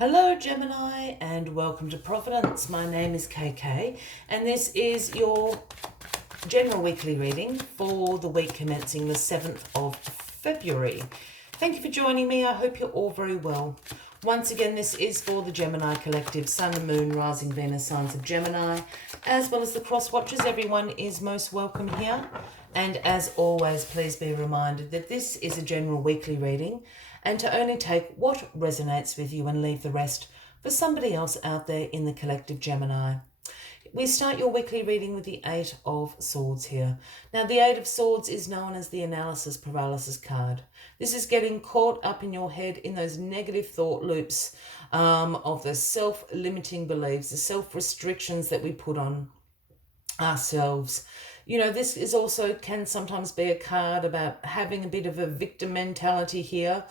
Hello Gemini and welcome to Providence. My name is KK and this is your general weekly reading for the week commencing the 7th of February. Thank you for joining me. I hope you're all very well. Once again, this is for the Gemini Collective, Sun and Moon, Rising Venus, signs of Gemini, as well as the cross watchers. Everyone is most welcome here. And as always, please be reminded that this is a general weekly reading and to only take what resonates with you and leave the rest for somebody else out there in the collective Gemini. We start your weekly reading with the Eight of Swords here. Now, the Eight of Swords is known as the analysis paralysis card. This is getting caught up in your head in those negative thought loops of the self-limiting beliefs, the self-restrictions that we put on ourselves. You know, this is also can sometimes be a card about having a bit of a victim mentality here,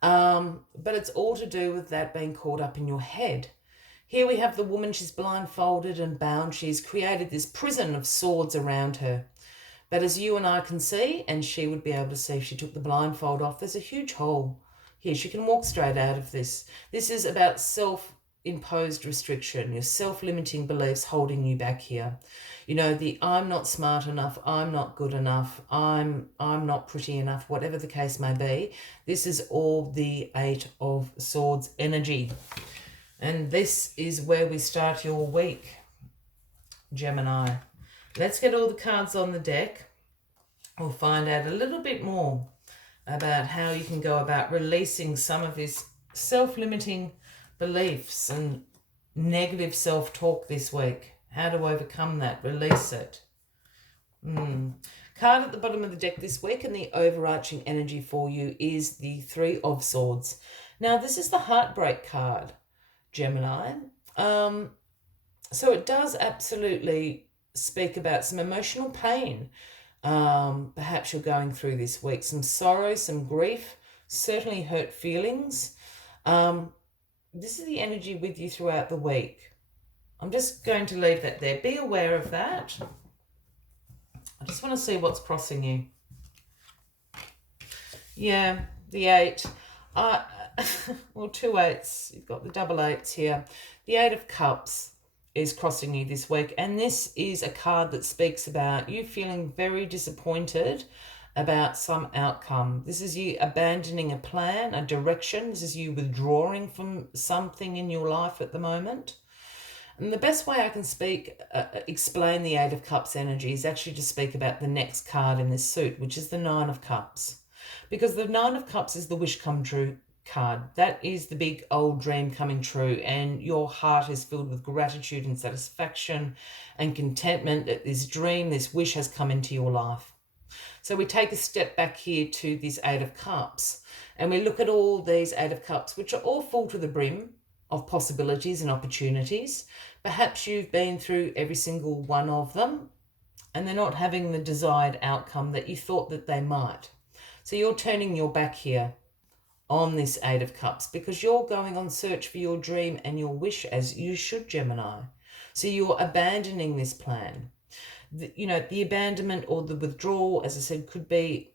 but it's all to do with that being caught up in your head. Here we have the woman, she's blindfolded and bound. She's created this prison of swords around her. But as you and I can see, and she would be able to see if she took the blindfold off, there's a huge hole here. She can walk straight out of this. This is about self-imposed restriction, your self-limiting beliefs holding you back here. You know, the I'm not smart enough, I'm not good enough, I'm not pretty enough, whatever the case may be. This is all the Eight of Swords energy. And this is where we start your week, Gemini. Let's get all the cards on the deck. We'll find out a little bit more about how you can go about releasing some of this self-limiting beliefs and negative self-talk this week. How to overcome that, release it. Card at the bottom of the deck this week, and the overarching energy for you is the Three of Swords. Now, this is the heartbreak card, Gemini. So it does absolutely speak about some emotional pain. Perhaps you're going through this week, some sorrow, some grief, certainly hurt feelings. This is the energy with you throughout the week. I'm just going to leave that there. Be aware of that. I just want to see what's crossing you. Yeah, the Eight. Well, two eights. You've got the double eights here. The Eight of Cups is crossing you this week, and this is a card that speaks about you feeling very disappointed about some outcome. This is you abandoning a plan, a direction. This is you withdrawing from something in your life at the moment. And the best way I can explain the Eight of Cups energy is actually to speak about the next card in this suit, which is the Nine of Cups. Because the Nine of Cups is the wish come true card. That is the big old dream coming true, and your heart is filled with gratitude and satisfaction and contentment that this dream, this wish has come into your life. So we take a step back here to this Eight of Cups, and we look at all these Eight of Cups, which are all full to the brim of possibilities and opportunities. Perhaps you've been through every single one of them, and they're not having the desired outcome that you thought that they might. So you're turning your back here on this Eight of Cups because you're going on search for your dream and your wish, as you should, Gemini. So you're abandoning this plan. The abandonment or the withdrawal, as I said, could be,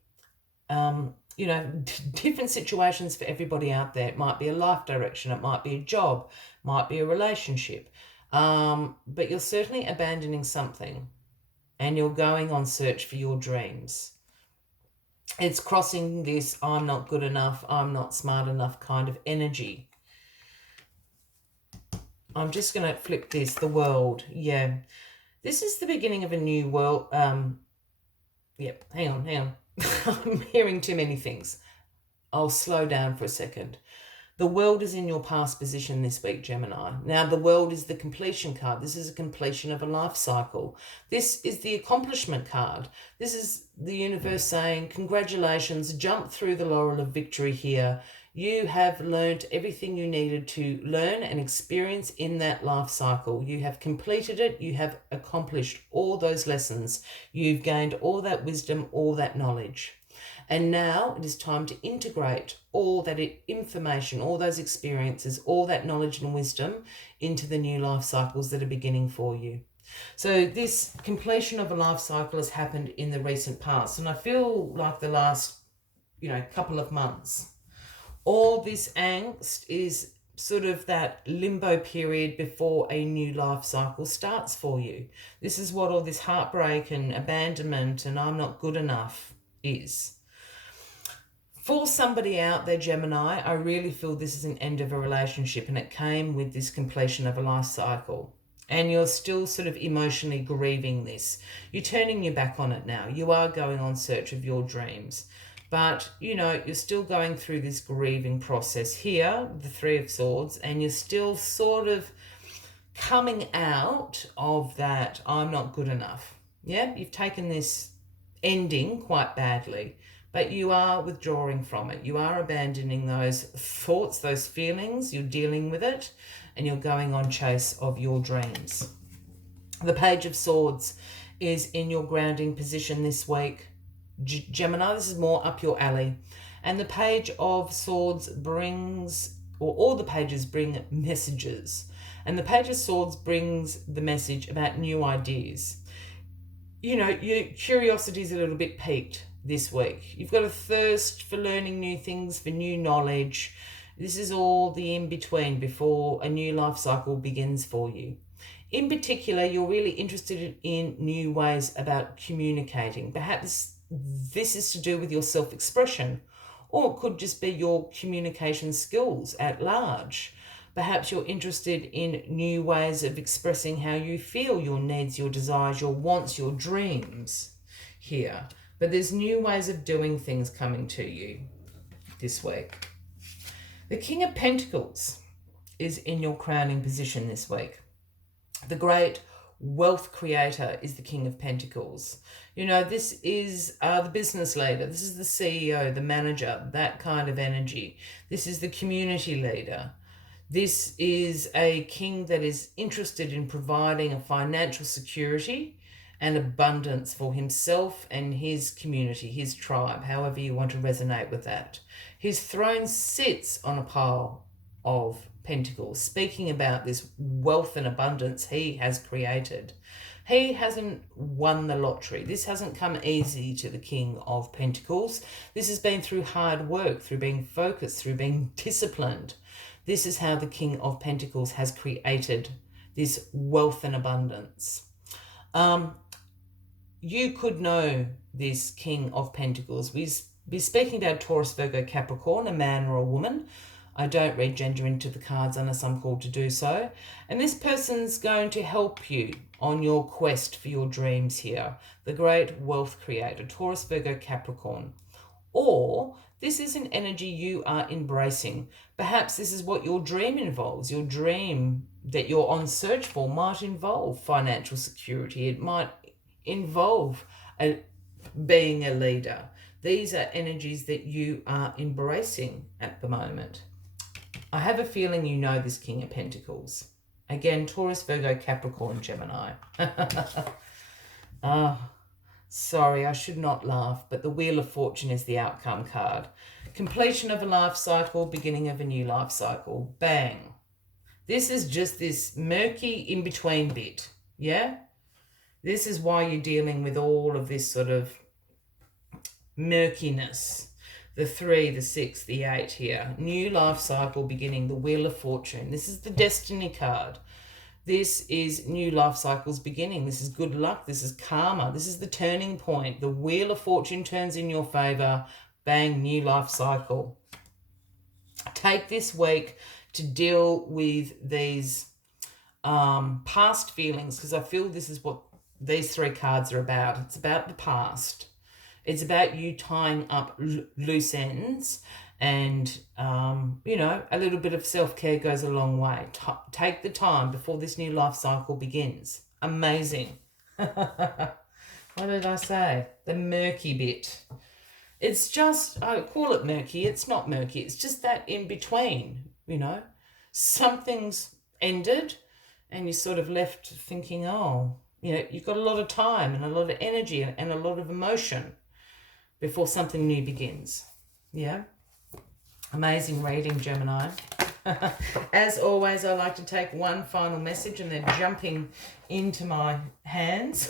different situations for everybody out there. It might be a life direction. It might be a job. Might be a relationship. But you're certainly abandoning something and you're going on search for your dreams. It's crossing this I'm not good enough, I'm not smart enough kind of energy. I'm just going to flip this, the World. Yeah. This is the beginning of a new world. Yep, hang on. I'm hearing too many things. I'll slow down for a second. The World is in your past position this week, Gemini. Now, the World is the completion card. This is a completion of a life cycle. This is the accomplishment card. This is the universe saying, congratulations, jump through the laurel of victory here. You have learned everything you needed to learn and experience in that life cycle. You have completed it. You have accomplished all those lessons. You've gained all that wisdom, all that knowledge. And now it is time to integrate all that information, all those experiences, all that knowledge and wisdom into the new life cycles that are beginning for you. So this completion of a life cycle has happened in the recent past. And I feel like the last, couple of months, all this angst is sort of that limbo period before a new life cycle starts for you. This is what all this heartbreak and abandonment and I'm not good enough is. For somebody out there, Gemini, I really feel this is an end of a relationship and it came with this completion of a life cycle. And you're still sort of emotionally grieving this. You're turning your back on it now. You are going on search of your dreams. But, you know, you're still going through this grieving process here, the Three of Swords, and you're still sort of coming out of that I'm not good enough. Yeah, you've taken this ending quite badly, but you are withdrawing from it. You are abandoning those thoughts, those feelings. You're dealing with it, and you're going on chase of your dreams. The Page of Swords is in your grounding position this week. Gemini, this is more up your alley. And the Page of Swords brings, or all the pages bring messages. And the Page of Swords brings the message about new ideas. You know, your curiosity is a little bit piqued this week. You've got a thirst for learning new things, for new knowledge. This is all the in-between before a new life cycle begins for you. In particular, you're really interested in new ways about communicating. Perhaps this is to do with your self-expression, or it could just be your communication skills at large. Perhaps you're interested in new ways of expressing how you feel, your needs, your desires, your wants, your dreams here. But there's new ways of doing things coming to you this week. The King of Pentacles is in your crowning position this week. The great wealth creator is the King of Pentacles. You know, this is the business leader. This is the CEO, the manager, that kind of energy. This is the community leader. This is a king that is interested in providing a financial security and abundance for himself and his community, his tribe, however you want to resonate with that. His throne sits on a pile of pentacles, speaking about this wealth and abundance he has created. He hasn't won the lottery. This hasn't come easy to the King of Pentacles. This has been through hard work, through being focused, through being disciplined. This is how the King of Pentacles has created this wealth and abundance. You could know this King of Pentacles. We'll be speaking about Taurus, Virgo, Capricorn, a man or a woman. I don't read gender into the cards unless I'm called to do so. And this person's going to help you on your quest for your dreams here. The great wealth creator, Taurus, Virgo, Capricorn. Or this is an energy you are embracing. Perhaps this is what your dream involves. Your dream that you're on search for might involve financial security. It might involve being a leader. These are energies that you are embracing at the moment. I have a feeling you know this King of Pentacles. Again, Taurus, Virgo, Capricorn, Gemini. Sorry, I should not laugh, but the Wheel of Fortune is the outcome card. Completion of a life cycle, beginning of a new life cycle. Bang. This is just this murky in-between bit, yeah? This is why you're dealing with all of this sort of murkiness. The 3, the 6, the 8 here. New life cycle beginning, the Wheel of Fortune. This is the Destiny card. This is new life cycles beginning. This is good luck. This is karma. This is the turning point. The Wheel of Fortune turns in your favor. Bang, new life cycle. Take this week to deal with these past feelings, because I feel this is what these 3 cards are about. It's about the past. It's about you tying up loose ends, and, you know, a little bit of self-care goes a long way. Take the time before this new life cycle begins. Amazing. What did I say? The murky bit. It's just, I call it murky. It's not murky. It's just that in between, you know. Something's ended and you're sort of left thinking, oh, you know, you've got a lot of time and a lot of energy and a lot of emotion before something new begins. Yeah. Amazing reading, Gemini. As always, I like to take one final message and then jumping into my hands.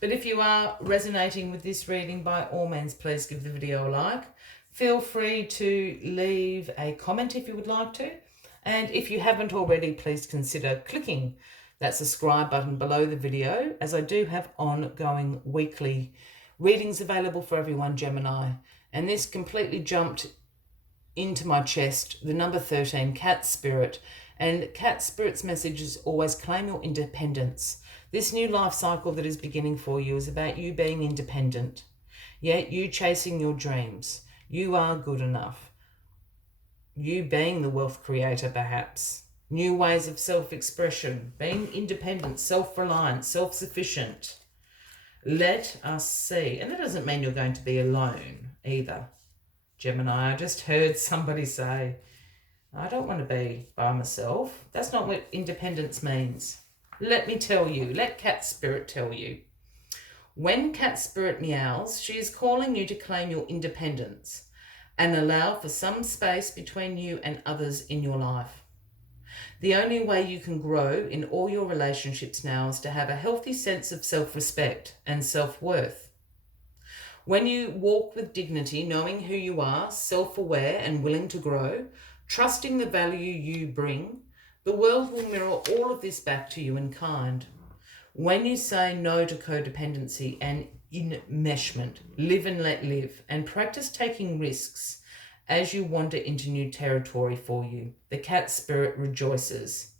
But if you are resonating with this reading, by all means, please give the video a like. Feel free to leave a comment if you would like to. And if you haven't already, please consider clicking that subscribe button below the video, as I do have ongoing weekly readings available for everyone, Gemini. And this completely jumped into my chest, the number 13, Cat Spirit. And Cat Spirit's message is always claim your independence. This new life cycle that is beginning for you is about you being independent. Yeah, you chasing your dreams. You are good enough. You being the wealth creator, perhaps. New ways of self-expression. Being independent, self-reliant, self-sufficient. Let us see. And that doesn't mean you're going to be alone either, Gemini. I just heard somebody say, I don't want to be by myself. That's not what independence means. Let me tell you. Let Cat Spirit tell you. When Cat Spirit meows, she is calling you to claim your independence and allow for some space between you and others in your life. The only way you can grow in all your relationships now is to have a healthy sense of self-respect and self-worth. When you walk with dignity, knowing who you are, self-aware and willing to grow, trusting the value you bring, the world will mirror all of this back to you in kind. When you say no to codependency and enmeshment, live and let live, and practice taking risks as you wander into new territory for you, the Cat Spirit rejoices.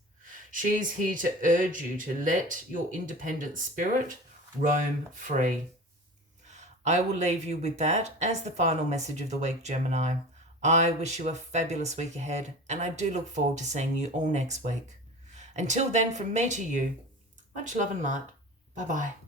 She is here to urge you to let your independent spirit roam free. I will leave you with that as the final message of the week, Gemini. I wish you a fabulous week ahead, and I do look forward to seeing you all next week. Until then, from me to you, much love and light. Bye-bye.